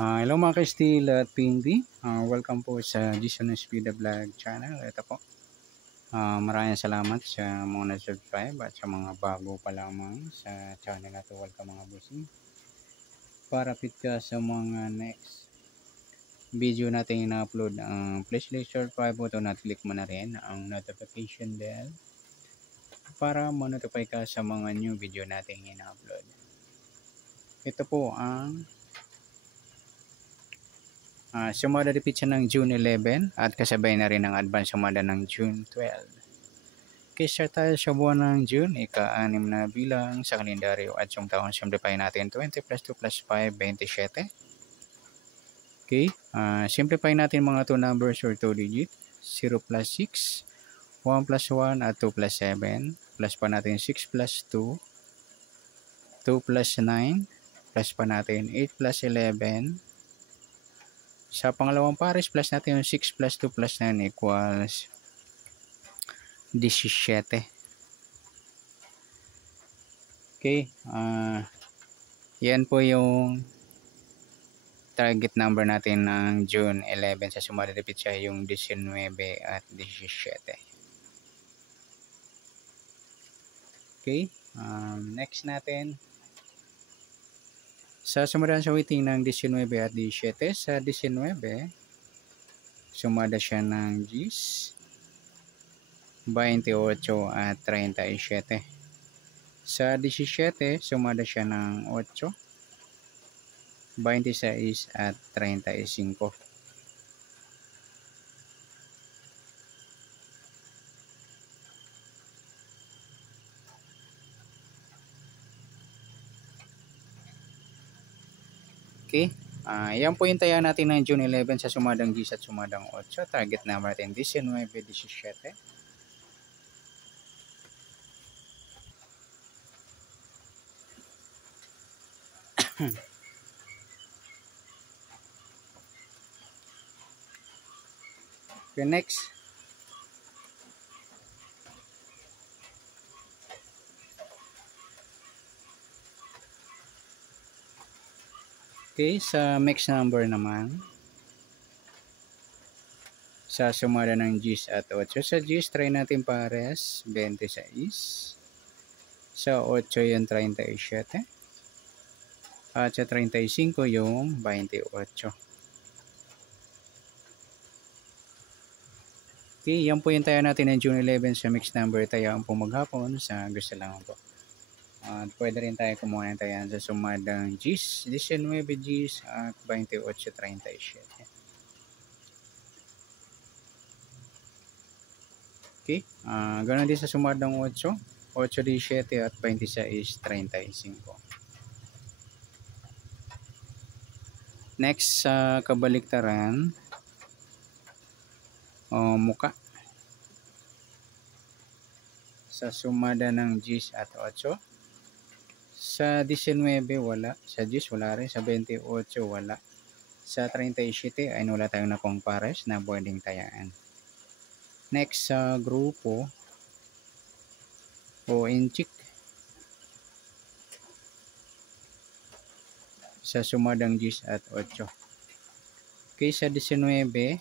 Hello mga ka-Steel at PNB. Welcome po sa Jason Speed Vlog channel. Ito po. Maraming salamat sa mga na-subscribe at sa mga bago pa lamang sa channel na ito. Welcome mga bossing. Para fit ka sa mga next video natin ina-upload, please subscribe po ito at click mo na rin ang notification bell para ma-notify ka sa mga new video natin ina-upload. Ito po ang sumada repeat siya ng June 11 at kasabay na rin ang advance sumada ng June 12. Kaya tayo sa buwan ng June, ika-6 na bilang sa kalendaryo at yung taon simplify natin 20 plus 2 plus 5, 27. Okay, simplify natin mga 2 numbers or 2 digit, 0 plus 6, 1 plus 1 at 2 plus 7, plus pa natin 6 plus 2, 2 plus 9, plus pa natin 8 plus 11, sa pangalawang pares plus natin yung 6 plus 2 plus 9 equals 17. Okay, yan po yung target number natin ng June 11. Sa sumada repeat siya yung 19 at 17. Okay, next natin. Sa sumada sa weighting ng 19 at 17, sa 19, sumada siya ng 10, 28 at 37. Sa 17, sumada siya ng 8, 26 at 35. Okay, yan po yung taya natin ng June 11 sa sumadang 10 at sumadang 8. Target number natin 19, 17. Okay, next. Okay, sa mix number naman, sa sumada ng 10 at 8. Sa 10, try natin pares, 26. Sa 8 yung 37. At sa 35 yung 28. Okay, yan po yung tayo natin ng June 11 sa mix number. Tayo ang po maghapon sa gusto lang po. At pwede rin tayo kumuha ng tayo sa sumadang 10, 19 10 at 28, 37. Okay, ganoon din sa sumadang 8, 8 17 at 26 35. Next sa kabaliktaran, muka. Sa sumada ng 10 at 8. Sa 19 wala, sa 10 wala rin, sa 28 wala. Sa 37 ay wala tayong nakong pares na pwedeng tayaan. Next sa grupo o inchik. Sa sumadang 10 at 8. Okay, sa 19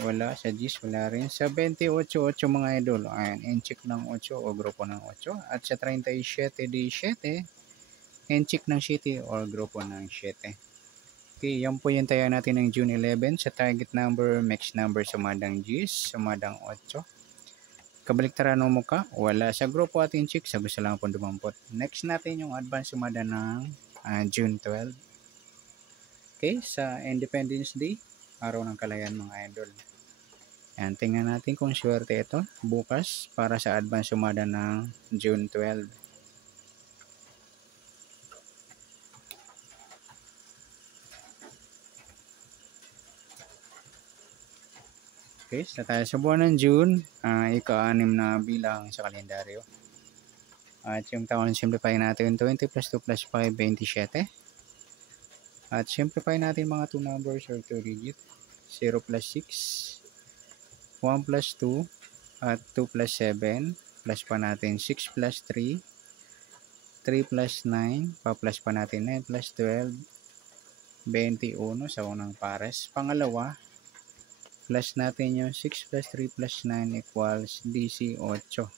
wala, sa 10 wala rin. Sa 28 8 mga idol, ayan, inchik ng 8 o grupo ng 8. At sa 37 17, inchik ng 7 o grupo ng 7. Okay, yan po yung taya natin ng June 11 sa target number, mix number sumadang 10, sumadang 8. Kabaliktaran ng muka, wala sa grupo at inchik, sa gusto lang po dumampot. Next natin yung advance sumada ng June 12. Okay, sa Independence Day, araw ng kalayaan mga idol. Yan, tingnan natin kung swerte ito bukas para sa advance sumada ng June 12. Okay, sa tayo sa buwan ng June, ika-6 na bilang sa kalendaryo. At yung taon simplify natin 20 plus 2 plus 5, 27. At simplify natin mga 2 numbers or 2 digit, 0 plus 6, 1 plus 2 at 2 plus 7, plus pa natin 6 plus 3 plus 9, pa-plus pa natin 9 plus 12, 21 sa unang pares. Pangalawa, plus natin yung 6 plus 3 plus 9 equals 18.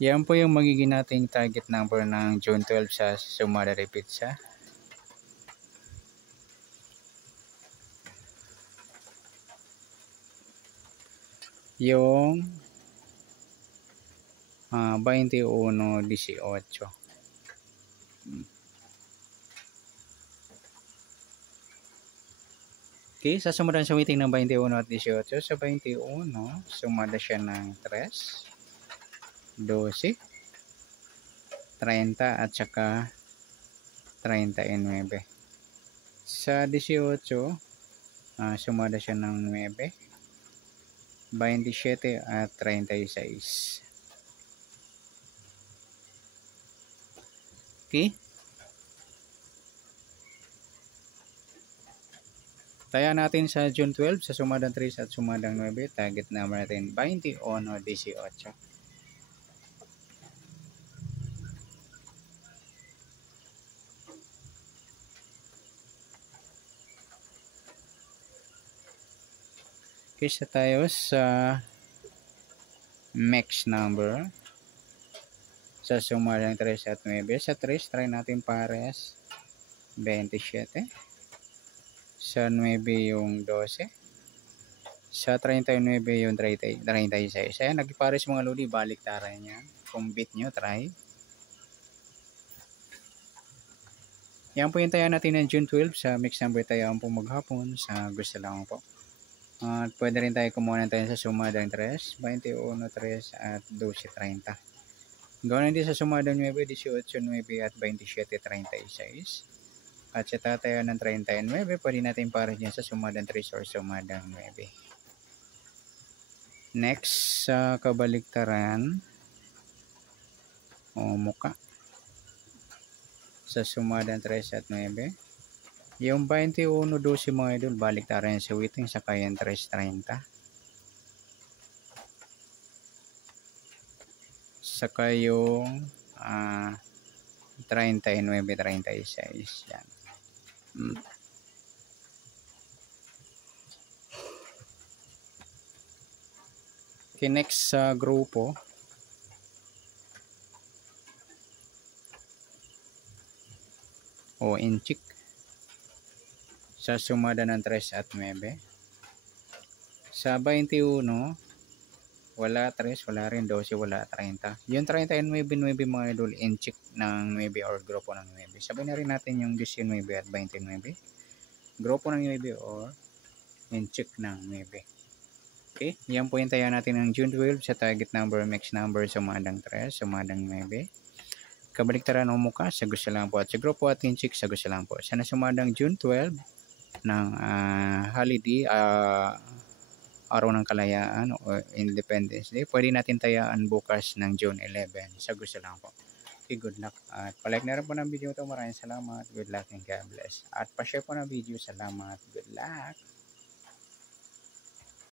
Yan po yung magiging nating target number ng June 12 sa Sumada Pizza. Yung 21-18. Okay, sa sumadan sa waiting ng 21 at 18. Sa 21, sumada siya ng 3, 12, 30 at saka 39. Sa 18, sumada siya ng 9, 27 at 36. Okay? Taya natin sa June 12 sa sumadang 3 at sumadang 9. Target number natin 21 o 18. Kisa tayo sa max number sa sumadang 3 at 9. Sa 3, try natin pares 27. Sa 9 yung 12. Sa 39 yung 36. Ayan, nagpares mga lodi, balik taray niya. Kung bit nyo, try. Yan po yung tayo natin ng June 12 sa mix number tayo po maghapon sa gusto lang po. At pwede rin tayo kumuha ng tayo sa sumadang 3, 21, 3 at 12, 30. Gawin din sa sumadang 9, 18, 9 at 27, 36. At sa tatayo ng 39, pwede natin para dyan sa sumadang 3 or sumadang 9. Next, sa kabaliktaran o muka sa sumadang 3 at 9. Yung 21, 12 mga idol, baliktaran sa waiting sa kayang 3, 30. Saka yung 39, 36. Yan. Okay, next sa grupo. O inchik. Sa sumada ng 3 at 9. Sa 21, wala 3, wala rin 12, wala 30. Yung 30 and 9 mga idol, inchik ng 9 or grupo ng 9. Sabay na rin natin yung 19 at 29. Grupo ng 9 or inchik ng 9. Okay, yan po yung tayo natin ng June 12 sa target number, max number, sumadang 3, sumadang 9. Kabaliktaran o muka, sa gusto lang po. At sa grupo at inchik, sa gusto lang po. Sana sumadang June 12 ng holiday, araw ng kalayaan o Independence Day. Pwede natin tayaan bukas ng June 11. Sa gusto lang po. Okay, good luck. At palike na rin po ng video ito. Maraming salamat. Good luck and God bless. At pa-share po ng video. Salamat. Good luck.